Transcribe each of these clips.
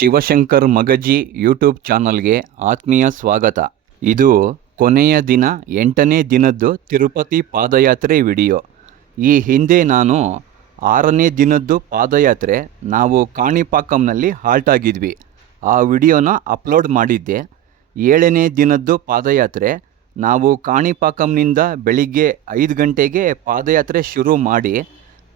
Shivashankar ಮಗಜಿ YouTube ಚಾನಲ್ಗೆ ಆತ್ಮೀಯ ಸ್ವಾಗತ. ಇದು ಕೊನೆಯ ದಿನ, ಎಂಟನೇ ದಿನದ್ದು ತಿರುಪತಿ ಪಾದಯಾತ್ರೆ ವಿಡಿಯೋ. ಈ ಹಿಂದೆ ನಾನು ಆರನೇ ದಿನದ್ದು ಪಾದಯಾತ್ರೆ ನಾವು ಕಾಣಿಪಾಕಂನಲ್ಲಿ ಹಾಲ್ಟ್ ಆಗಿದ್ವಿ. ಆ ವಿಡಿಯೋನ ಅಪ್ಲೋಡ್ ಮಾಡಿದ್ದೆ. ಏಳನೇ ದಿನದ್ದು ಪಾದಯಾತ್ರೆ, ನಾವು ಕಾಣಿಪಾಕಂನಿಂದ ಬೆಳಿಗ್ಗೆ ಐದು ಗಂಟೆಗೆ ಪಾದಯಾತ್ರೆ ಶುರು ಮಾಡಿ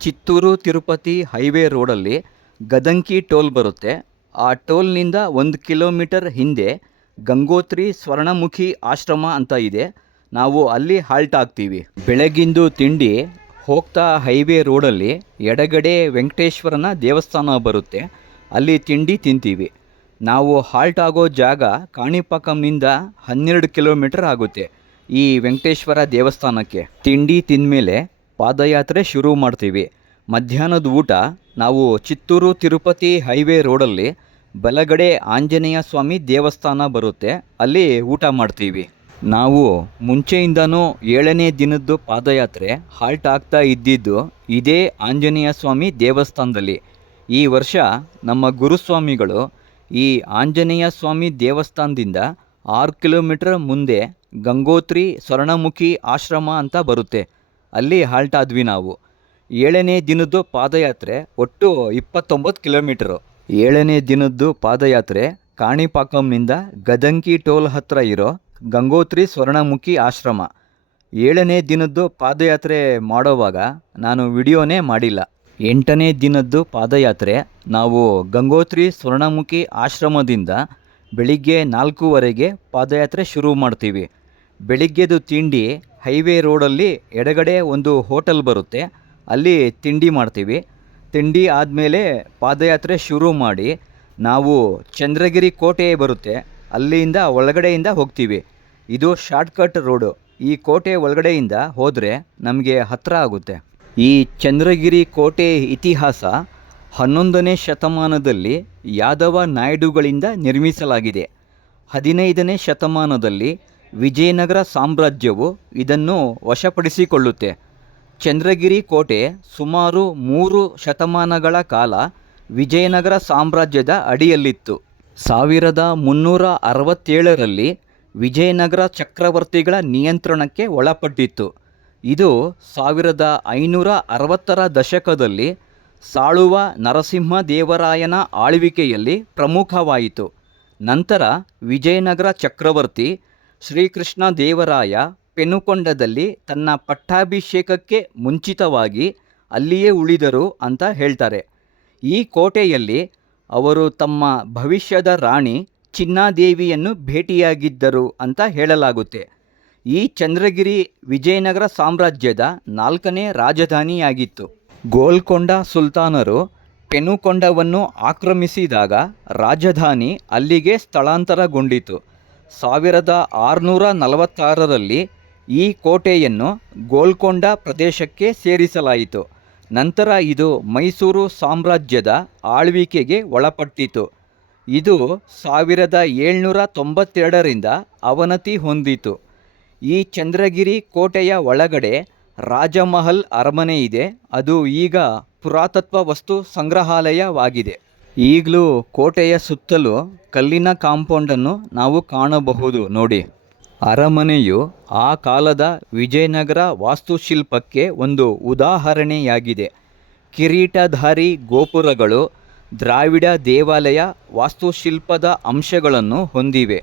ಚಿತ್ತೂರು ತಿರುಪತಿ ಹೈವೇ ರೋಡಲ್ಲಿ ಗದಂಕಿ ಟೋಲ್ ಬರುತ್ತೆ. ಆ ಟೋಲ್ನಿಂದ ಒಂದು ಕಿಲೋಮೀಟರ್ ಹಿಂದೆ ಗಂಗೋತ್ರಿ ಸ್ವರ್ಣಮುಖಿ ಆಶ್ರಮ ಅಂತ ಇದೆ. ನಾವು ಅಲ್ಲಿ ಹಾಲ್ಟ್ ಆಗ್ತೀವಿ. ಬೆಳಗಿಂದು ತಿಂಡಿ ಹೋಗ್ತಾ ಹೈವೇ ರೋಡಲ್ಲಿ ಎಡಗಡೆ ವೆಂಕಟೇಶ್ವರನ ದೇವಸ್ಥಾನ ಬರುತ್ತೆ. ಅಲ್ಲಿ ತಿಂಡಿ ತಿಂತೀವಿ. ನಾವು ಹಾಲ್ಟ್ ಆಗೋ ಜಾಗ ಕಾಣಿಪಾಕಂನಿಂದ ಹನ್ನೆರಡು ಕಿಲೋಮೀಟರ್ ಆಗುತ್ತೆ ಈ ವೆಂಕಟೇಶ್ವರ ದೇವಸ್ಥಾನಕ್ಕೆ. ತಿಂಡಿ ತಿಂದಮೇಲೆ ಪಾದಯಾತ್ರೆ ಶುರು ಮಾಡ್ತೀವಿ. ಮಧ್ಯಾಹ್ನದ ಊಟ ನಾವು ಚಿತ್ತೂರು ತಿರುಪತಿ ಹೈವೇ ರೋಡಲ್ಲಿ ಬಲಗಡೆ ಆಂಜನೇಯ ಸ್ವಾಮಿ ದೇವಸ್ಥಾನ ಬರುತ್ತೆ. ಅಲ್ಲಿ ಊಟ ಮಾಡ್ತೀವಿ. ನಾವು ಮುಂಚೆಯಿಂದನೂ ಏಳನೇ ದಿನದ್ದು ಪಾದಯಾತ್ರೆ ಹಾಲ್ಟ್ ಆಗ್ತಾ ಇದ್ದಿದ್ದು ಇದೇ ಆಂಜನೇಯ ಸ್ವಾಮಿ ದೇವಸ್ಥಾನದಲ್ಲಿ. ಈ ವರ್ಷ ನಮ್ಮ ಗುರುಸ್ವಾಮಿಗಳು ಈ ಆಂಜನೇಯ ಸ್ವಾಮಿ ದೇವಸ್ಥಾನದಿಂದ ಆರು ಕಿಲೋಮೀಟರ್ ಮುಂದೆ ಗಂಗೋತ್ರಿ ಸ್ವರ್ಣಮುಖಿ ಆಶ್ರಮ ಅಂತ ಬರುತ್ತೆ. ಅಲ್ಲಿ ಹಾಲ್ಟ್ ಆದ್ವಿ ನಾವು. ಏಳನೇ ದಿನದ್ದು ಪಾದಯಾತ್ರೆ ಒಟ್ಟು ಇಪ್ಪತ್ತೊಂಬತ್ತು ಕಿಲೋಮೀಟರು. ಏಳನೇ ದಿನದ್ದು ಪಾದಯಾತ್ರೆ ಕಾಣಿಪಾಕಂನಿಂದ ಗದಂಕಿ ಟೋಲ್ ಹತ್ರ ಇರೋ ಗಂಗೋತ್ರಿ ಸ್ವರ್ಣಮುಖಿ ಆಶ್ರಮ. ಏಳನೇ ದಿನದ್ದು ಪಾದಯಾತ್ರೆ ಮಾಡೋವಾಗ ನಾನು ವಿಡಿಯೋನೇ ಮಾಡಿಲ್ಲ. ಎಂಟನೇ ದಿನದ್ದು ಪಾದಯಾತ್ರೆ ನಾವು ಗಂಗೋತ್ರಿ ಸ್ವರ್ಣಮುಖಿ ಆಶ್ರಮದಿಂದ ಬೆಳಿಗ್ಗೆ ನಾಲ್ಕೂವರೆಗೆ ಪಾದಯಾತ್ರೆ ಶುರು ಮಾಡ್ತೀವಿ. ಬೆಳಿಗ್ಗೆದು ತಿಂಡಿ ಹೈವೇ ರೋಡಲ್ಲಿ ಎಡಗಡೆ ಒಂದು ಹೋಟೆಲ್ ಬರುತ್ತೆ. ಅಲ್ಲಿ ತಿಂಡಿ ಮಾಡ್ತೀವಿ. ತಿಂಡಿ ಆದಮೇಲೆ ಪಾದಯಾತ್ರೆ ಶುರು ಮಾಡಿ ನಾವು ಚಂದ್ರಗಿರಿ ಕೋಟೆ ಬರುತ್ತೆ. ಅಲ್ಲಿಂದ ಒಳಗಡೆಯಿಂದ ಹೋಗ್ತೀವಿ. ಇದು ಶಾರ್ಟ್ಕಟ್ ರೋಡು. ಈ ಕೋಟೆ ಒಳಗಡೆಯಿಂದ ಹೋದರೆ ನಮಗೆ ಹತ್ತಿರ ಆಗುತ್ತೆ. ಈ ಚಂದ್ರಗಿರಿ ಕೋಟೆ ಇತಿಹಾಸ ಹನ್ನೊಂದನೇ ಶತಮಾನದಲ್ಲಿ ಯಾದವ ನಾಯ್ಡುಗಳಿಂದ ನಿರ್ಮಿಸಲಾಗಿದೆ. ಹದಿನೈದನೇ ಶತಮಾನದಲ್ಲಿ ವಿಜಯನಗರ ಸಾಮ್ರಾಜ್ಯವು ಇದನ್ನು ವಶಪಡಿಸಿಕೊಳ್ಳುತ್ತೆ. ಚಂದ್ರಗಿರಿ ಕೋಟೆ ಸುಮಾರು ಮೂರು ಶತಮಾನಗಳ ಕಾಲ ವಿಜಯನಗರ ಸಾಮ್ರಾಜ್ಯದ ಅಡಿಯಲ್ಲಿತ್ತು. ಸಾವಿರದ ಮುನ್ನೂರ ಅರವತ್ತೇಳರಲ್ಲಿ ವಿಜಯನಗರ ಚಕ್ರವರ್ತಿಗಳ ನಿಯಂತ್ರಣಕ್ಕೆ ಒಳಪಟ್ಟಿತ್ತು. ಇದು ಸಾವಿರದ ಐನೂರ ಅರವತ್ತರ ದಶಕದಲ್ಲಿ ಸಾಳುವ ನರಸಿಂಹ ದೇವರಾಯನ ಆಳ್ವಿಕೆಯಲ್ಲಿ ಪ್ರಮುಖವಾಯಿತು. ನಂತರ ವಿಜಯನಗರ ಚಕ್ರವರ್ತಿ ಶ್ರೀಕೃಷ್ಣ ದೇವರಾಯ ಪೆನುಕೊಂಡದಲ್ಲಿ ತನ್ನ ಪಟ್ಟಾಭಿಷೇಕಕ್ಕೆ ಮುಂಚಿತವಾಗಿ ಅಲ್ಲಿಯೇ ಉಳಿದರು ಅಂತ ಹೇಳ್ತಾರೆ. ಈ ಕೋಟೆಯಲ್ಲಿ ಅವರು ತಮ್ಮ ಭವಿಷ್ಯದ ರಾಣಿ ಚಿನ್ನಾದೇವಿಯನ್ನು ಭೇಟಿಯಾಗಿದ್ದರು ಅಂತ ಹೇಳಲಾಗುತ್ತೆ. ಈ ಚಂದ್ರಗಿರಿ ವಿಜಯನಗರ ಸಾಮ್ರಾಜ್ಯದ ನಾಲ್ಕನೇ ರಾಜಧಾನಿಯಾಗಿತ್ತು. ಗೋಲ್ಕೊಂಡ ಸುಲ್ತಾನರು ಪೆನುಕೊಂಡವನ್ನು ಆಕ್ರಮಿಸಿದಾಗ ರಾಜಧಾನಿ ಅಲ್ಲಿಗೆ ಸ್ಥಳಾಂತರಗೊಂಡಿತು. ಸಾವಿರದ ಆರುನೂರ ನಲವತ್ತಾರರಲ್ಲಿ ಈ ಕೋಟೆಯನ್ನು ಗೋಲ್ಕೊಂಡ ಪ್ರದೇಶಕ್ಕೆ ಸೇರಿಸಲಾಯಿತು. ನಂತರ ಇದು ಮೈಸೂರು ಸಾಮ್ರಾಜ್ಯದ ಆಳ್ವಿಕೆಗೆ ಒಳಪಟ್ಟಿತು. ಇದು ಸಾವಿರದ ಏಳ್ನೂರ ತೊಂಬತ್ತೆರಡರಿಂದ ಅವನತಿ ಹೊಂದಿತು. ಈ ಚಂದ್ರಗಿರಿ ಕೋಟೆಯ ಒಳಗಡೆ ರಾಜಮಹಲ್ ಅರಮನೆ ಇದೆ. ಅದು ಈಗ ಪುರಾತತ್ವ ವಸ್ತು ಸಂಗ್ರಹಾಲಯವಾಗಿದೆ. ಈಗಲೂ ಕೋಟೆಯ ಸುತ್ತಲೂ ಕಲ್ಲಿನ ಕಾಂಪೌಂಡನ್ನು ನಾವು ಕಾಣಬಹುದು. ನೋಡಿ. ಅರಮನೆಯು ಆ ಕಾಲದ ವಿಜಯನಗರ ವಾಸ್ತುಶಿಲ್ಪಕ್ಕೆ ಒಂದು ಉದಾಹರಣೆಯಾಗಿದೆ. ಕಿರೀಟಧಾರಿ ಗೋಪುರಗಳು ದ್ರಾವಿಡ ದೇವಾಲಯ ವಾಸ್ತುಶಿಲ್ಪದ ಅಂಶಗಳನ್ನು ಹೊಂದಿವೆ.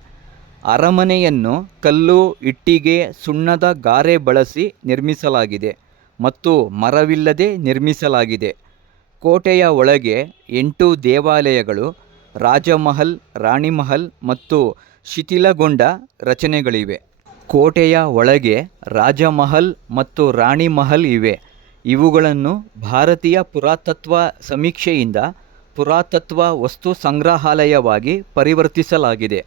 ಅರಮನೆಯನ್ನು ಕಲ್ಲು, ಇಟ್ಟಿಗೆ, ಸುಣ್ಣದ ಗಾರೆ ಬಳಸಿ ನಿರ್ಮಿಸಲಾಗಿದೆ ಮತ್ತು ಮರವಿಲ್ಲದೆ ನಿರ್ಮಿಸಲಾಗಿದೆ. ಕೋಟೆಯ ಒಳಗೆ ಎಂಟು ದೇವಾಲಯಗಳು ರಾಜಮಹಲ್, ರಾಣಿಮಹಲ್ ಮತ್ತು ಶಿಥಿಲಗೊಂಡ ರಚನೆಗಳಿವೆ. ಕೋಟೆಯ ಒಳಗೆ ರಾಜಮಹಲ್ ಮತ್ತು ರಾಣಿ ಮಹಲ್ ಇವೆ. ಇವುಗಳನ್ನು ಭಾರತೀಯ ಪುರಾತತ್ವ ಸಮೀಕ್ಷೆಯಿಂದ ಪುರಾತತ್ವ ವಸ್ತು ಸಂಗ್ರಹಾಲಯವಾಗಿ ಪರಿವರ್ತಿಸಲಾಗಿದೆ.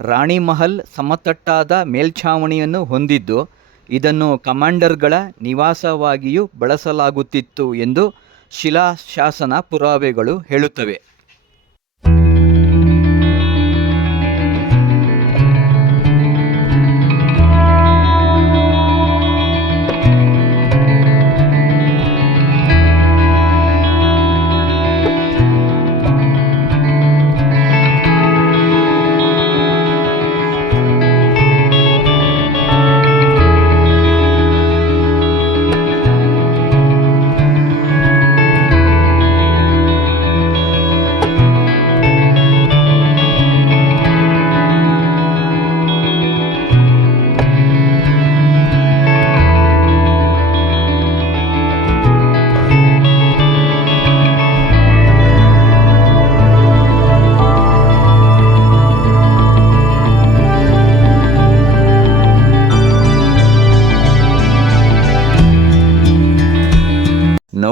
ರಾಣಿ ಮಹಲ್ ಸಮತಟ್ಟಾದ ಮೇಲ್ಛಾವಣಿಯನ್ನು ಹೊಂದಿದ್ದು, ಇದನ್ನು ಕಮಾಂಡರ್ಗಳ ನಿವಾಸವಾಗಿಯೂ ಬಳಸಲಾಗುತ್ತಿತ್ತು ಎಂದು ಶಿಲಾಶಾಸನ ಪುರಾವೆಗಳು ಹೇಳುತ್ತವೆ.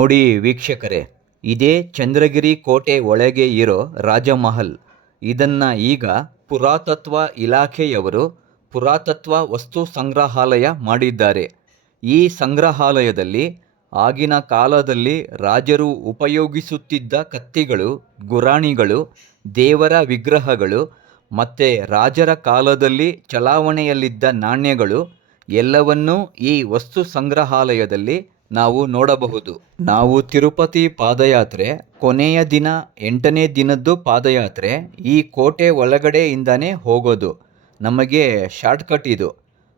ನೋಡಿ ವೀಕ್ಷಕರೇ, ಇದೇ ಚಂದ್ರಗಿರಿ ಕೋಟೆ ಒಳಗೆ ಇರೋ ರಾಜಮಹಲ್. ಇದನ್ನು ಈಗ ಪುರಾತತ್ವ ಇಲಾಖೆಯವರು ಪುರಾತತ್ವ ವಸ್ತು ಸಂಗ್ರಹಾಲಯ ಮಾಡಿದ್ದಾರೆ. ಈ ಸಂಗ್ರಹಾಲಯದಲ್ಲಿ ಆಗಿನ ಕಾಲದಲ್ಲಿ ರಾಜರು ಉಪಯೋಗಿಸುತ್ತಿದ್ದ ಕತ್ತಿಗಳು, ಗುರಾಣಿಗಳು, ದೇವರ ವಿಗ್ರಹಗಳು ಮತ್ತು ರಾಜರ ಕಾಲದಲ್ಲಿ ಚಲಾವಣೆಯಲ್ಲಿದ್ದ ನಾಣ್ಯಗಳು ಎಲ್ಲವನ್ನೂ ಈ ವಸ್ತು ಸಂಗ್ರಹಾಲಯದಲ್ಲಿ ನಾವು ನೋಡಬಹುದು. ನಾವು ತಿರುಪತಿ ಪಾದಯಾತ್ರೆ ಕೊನೆಯ ದಿನ, ಎಂಟನೇ ದಿನದ್ದು ಪಾದಯಾತ್ರೆ ಈ ಕೋಟೆ ಒಳಗಡೆಯಿಂದನೇ ಹೋಗೋದು. ನಮಗೆ ಶಾರ್ಟ್ಕಟ್ ಇದು.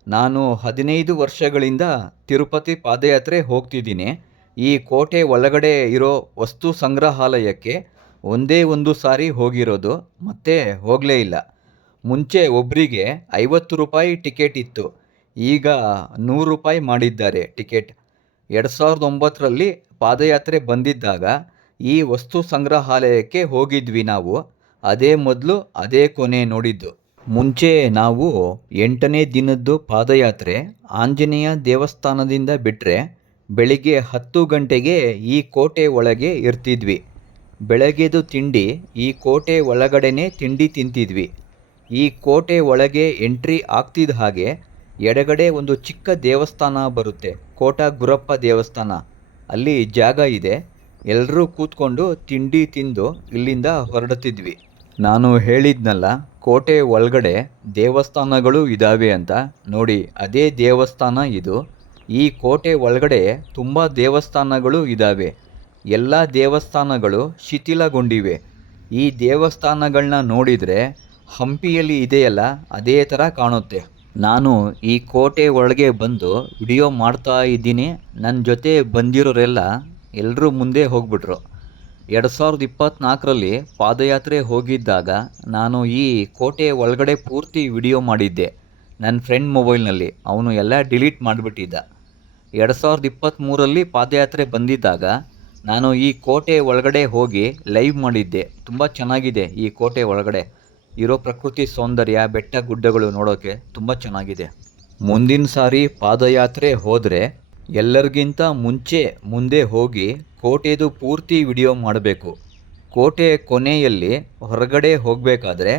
ನಾನು ಹದಿನೈದು ವರ್ಷಗಳಿಂದ ತಿರುಪತಿ ಪಾದಯಾತ್ರೆ ಹೋಗ್ತಿದ್ದೀನಿ. ಈ ಕೋಟೆ ಒಳಗಡೆ ಇರೋ ವಸ್ತು ಸಂಗ್ರಹಾಲಯಕ್ಕೆ ಒಂದೇ ಒಂದು ಸಾರಿ ಹೋಗಿರೋದು, ಮತ್ತೆ ಹೋಗಲೇ ಇಲ್ಲ. ಮುಂಚೆ ಒಬ್ಬರಿಗೆ ಐವತ್ತು ರೂಪಾಯಿ ಟಿಕೆಟ್ ಇತ್ತು. ಈಗ ನೂರು ರೂಪಾಯಿ ಮಾಡಿದ್ದಾರೆ ಟಿಕೆಟ್. ಎರಡು ಸಾವಿರದ ಒಂಬತ್ತರಲ್ಲಿ ಪಾದಯಾತ್ರೆ ಬಂದಿದ್ದಾಗ ಈ ವಸ್ತು ಸಂಗ್ರಹಾಲಯಕ್ಕೆ ಹೋಗಿದ್ವಿ ನಾವು. ಅದೇ ಮೊದಲು ಅದೇ ಕೊನೆ ನೋಡಿದ್ದು. ಮುಂಚೆ ನಾವು ಎಂಟನೇ ದಿನದ್ದು ಪಾದಯಾತ್ರೆ ಆಂಜನೇಯ ದೇವಸ್ಥಾನದಿಂದ ಬಿಟ್ಟರೆ ಬೆಳಿಗ್ಗೆ ಹತ್ತು ಗಂಟೆಗೆ ಈ ಕೋಟೆ ಒಳಗೆ ಇರ್ತಿದ್ವಿ. ಬೆಳಗ್ಗೆದು ತಿಂಡಿ ಈ ಕೋಟೆ ಒಳಗಡೆನೇ ತಿಂಡಿ ತಿಂತಿದ್ವಿ. ಈ ಕೋಟೆ ಒಳಗೆ ಎಂಟ್ರಿ ಆಗ್ತಿದ್ದ ಹಾಗೆ ಎಡಗಡೆ ಒಂದು ಚಿಕ್ಕ ದೇವಸ್ಥಾನ ಬರುತ್ತೆ, ಕೋಟ ಗುರಪ್ಪ ದೇವಸ್ಥಾನ. ಅಲ್ಲಿ ಜಾಗ ಇದೆ. ಎಲ್ಲರೂ ಕೂತ್ಕೊಂಡು ತಿಂಡಿ ತಿಂದು ಇಲ್ಲಿಂದ ಹೊರಡುತ್ತಿದ್ವಿ ನಾನು ಹೇಳಿದ್ನಲ್ಲ, ಕೋಟೆ ಒಳಗಡೆ ದೇವಸ್ಥಾನಗಳು ಇದ್ದಾವೆ ಅಂತ. ನೋಡಿ, ಅದೇ ದೇವಸ್ಥಾನ ಇದು. ಈ ಕೋಟೆ ಒಳಗಡೆ ತುಂಬ ದೇವಸ್ಥಾನಗಳು ಇದ್ದಾವೆ ಎಲ್ಲ ದೇವಸ್ಥಾನಗಳು ಶಿಥಿಲಗೊಂಡಿವೆ. ಈ ದೇವಸ್ಥಾನಗಳನ್ನ ನೋಡಿದರೆ ಹಂಪಿಯಲ್ಲಿ ಇದೆಯಲ್ಲ, ಅದೇ ಥರ ಕಾಣುತ್ತೆ. ನಾನು ಈ ಕೋಟೆ ಒಳಗೆ ಬಂದು ವಿಡಿಯೋ ಮಾಡ್ತಾ ಇದ್ದೀನಿ. ನನ್ನ ಜೊತೆ ಬಂದಿರೋರೆಲ್ಲ ಎಲ್ಲರೂ ಮುಂದೆ ಹೋಗ್ಬಿಟ್ರು. ಎರಡು ಸಾವಿರದ ಇಪ್ಪತ್ತ್ನಾಲ್ಕರಲ್ಲಿ ಪಾದಯಾತ್ರೆ ಹೋಗಿದ್ದಾಗ ನಾನು ಈ ಕೋಟೆ ಒಳಗಡೆ ಪೂರ್ತಿ ವಿಡಿಯೋ ಮಾಡಿದ್ದೆ. ನನ್ನ ಫ್ರೆಂಡ್ ಮೊಬೈಲ್ನಲ್ಲಿ, ಅವನು ಎಲ್ಲ ಡಿಲೀಟ್ ಮಾಡಿಬಿಟ್ಟಿದ್ದ. ಎರಡು ಸಾವಿರದ ಇಪ್ಪತ್ತ್ಮೂರಲ್ಲಿ ಪಾದಯಾತ್ರೆ ಬಂದಿದ್ದಾಗ ನಾನು ಈ ಕೋಟೆ ಒಳಗಡೆ ಹೋಗಿ ಲೈವ್ ಮಾಡಿದ್ದೆ. ತುಂಬ ಚೆನ್ನಾಗಿದೆ ಈ ಕೋಟೆ ಒಳಗಡೆ. ಇರೋ ಪ್ರಕೃತಿ ಸೌಂದರ್ಯ, ಬೆಟ್ಟ ಗುಡ್ಡಗಳು ನೋಡೋಕ್ಕೆ ತುಂಬ ಚೆನ್ನಾಗಿದೆ. ಮುಂದಿನ ಸಾರಿ ಪಾದಯಾತ್ರೆ ಹೋದರೆ ಎಲ್ಲರಿಗಿಂತ ಮುಂಚೆ ಮುಂದೆ ಹೋಗಿ ಕೋಟೆದು ಪೂರ್ತಿ ವಿಡಿಯೋ ಮಾಡಬೇಕು. ಕೋಟೆ ಕೊನೆಯಲ್ಲಿ ಹೊರಗಡೆ ಹೋಗಬೇಕಾದ್ರೆ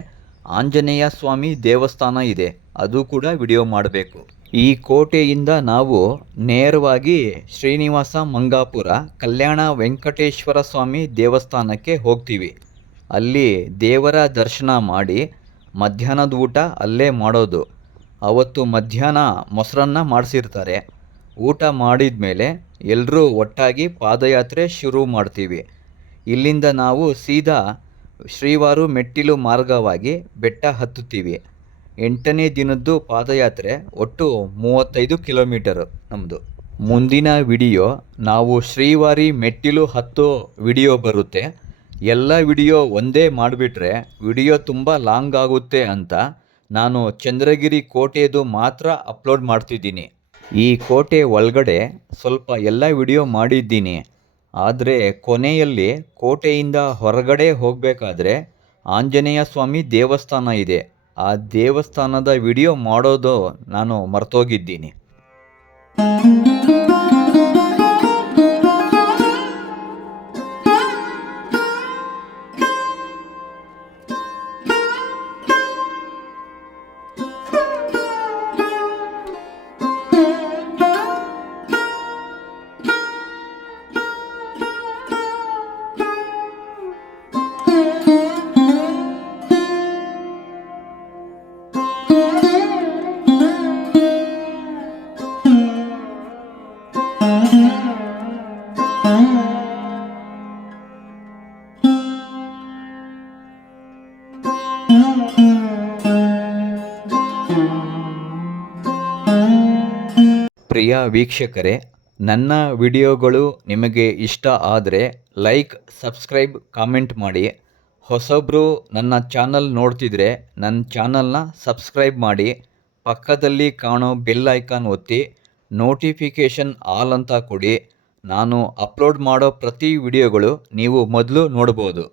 ಆಂಜನೇಯ ಸ್ವಾಮಿ ದೇವಸ್ಥಾನ ಇದೆ, ಅದು ಕೂಡ ವಿಡಿಯೋ ಮಾಡಬೇಕು. ಈ ಕೋಟೆಯಿಂದ ನಾವು ನೇರವಾಗಿ ಶ್ರೀನಿವಾಸ ಮಂಗಾಪುರ, ಕಲ್ಯಾಣ ವೆಂಕಟೇಶ್ವರ ಸ್ವಾಮಿ ದೇವಸ್ಥಾನಕ್ಕೆ ಹೋಗ್ತೀವಿ. ಅಲ್ಲಿ ದೇವರ ದರ್ಶನ ಮಾಡಿ ಮಧ್ಯಾಹ್ನದ ಊಟ ಅಲ್ಲೇ ಮಾಡೋದು. ಅವತ್ತು ಮಧ್ಯಾಹ್ನ ಮೊಸರನ್ನ ಮಾಡಿಸಿರ್ತಾರೆ. ಊಟ ಮಾಡಿದ ಮೇಲೆ ಎಲ್ಲರೂ ಒಟ್ಟಾಗಿ ಪಾದಯಾತ್ರೆ ಶುರು ಮಾಡ್ತೀವಿ. ಇಲ್ಲಿಂದ ನಾವು ಸೀದಾ ಶ್ರೀವಾರು ಮೆಟ್ಟಿಲು ಮಾರ್ಗವಾಗಿ ಬೆಟ್ಟ ಹತ್ತುತ್ತೀವಿ. ಎಂಟನೇ ದಿನದ್ದು ಪಾದಯಾತ್ರೆ ಒಟ್ಟು ಮೂವತ್ತೈದು ಕಿಲೋಮೀಟರು ನಮ್ಮದು ಮುಂದಿನ ವಿಡಿಯೋ ನಾವು ಶ್ರೀವಾರಿ ಮೆಟ್ಟಿಲು ಹತ್ತೋ ವಿಡಿಯೋ ಬರುತ್ತೆ. ಎಲ್ಲ ವಿಡಿಯೋ ಒಂದೇ ಮಾಡಿಬಿಟ್ರೆ ವಿಡಿಯೋ ತುಂಬ ಲಾಂಗ್ ಆಗುತ್ತೆ ಅಂತ ನಾನು ಚಂದ್ರಗಿರಿ ಕೋಟೆಯದು ಮಾತ್ರ ಅಪ್ಲೋಡ್ ಮಾಡ್ತಿದ್ದೀನಿ. ಈ ಕೋಟೆ ಒಳಗಡೆ ಸ್ವಲ್ಪ ಎಲ್ಲ ವಿಡಿಯೋ ಮಾಡಿದ್ದೀನಿ. ಆದರೆ ಕೊನೆಯಲ್ಲಿ ಕೋಟೆಯಿಂದ ಹೊರಗಡೆ ಹೋಗಬೇಕಾದ್ರೆ ಆಂಜನೇಯ ಸ್ವಾಮಿ ದೇವಸ್ಥಾನ ಇದೆ. ಆ ದೇವಸ್ಥಾನದ ವಿಡಿಯೋ ಮಾಡೋದು ನಾನು ಮರ್ತೋಗಿದ್ದೀನಿ. ವೀಕ್ಷಕರೇ, ನನ್ನ ವಿಡಿಯೋಗಳು ನಿಮಗೆ ಇಷ್ಟ ಆದರೆ ಲೈಕ್, ಸಬ್ಸ್ಕ್ರೈಬ್, ಕಾಮೆಂಟ್ ಮಾಡಿ. ಹೊಸಬ್ರು ನನ್ನ ಚಾನಲ್ ನೋಡ್ತಿದ್ರೆ ನನ್ನ ಚಾನಲ್ನ ಸಬ್ಸ್ಕ್ರೈಬ್ ಮಾಡಿ. ಪಕ್ಕದಲ್ಲಿ ಕಾಣೋ ಬೆಲ್ ಐಕಾನ್ ಒತ್ತಿ, ನೋಟಿಫಿಕೇಷನ್ ಆಲ್ ಅಂತ ಕೊಡಿ. ನಾನು ಅಪ್ಲೋಡ್ ಮಾಡೋ ಪ್ರತಿ ವಿಡಿಯೋಗಳು ನೀವು ಮೊದಲು ನೋಡ್ಬೋದು.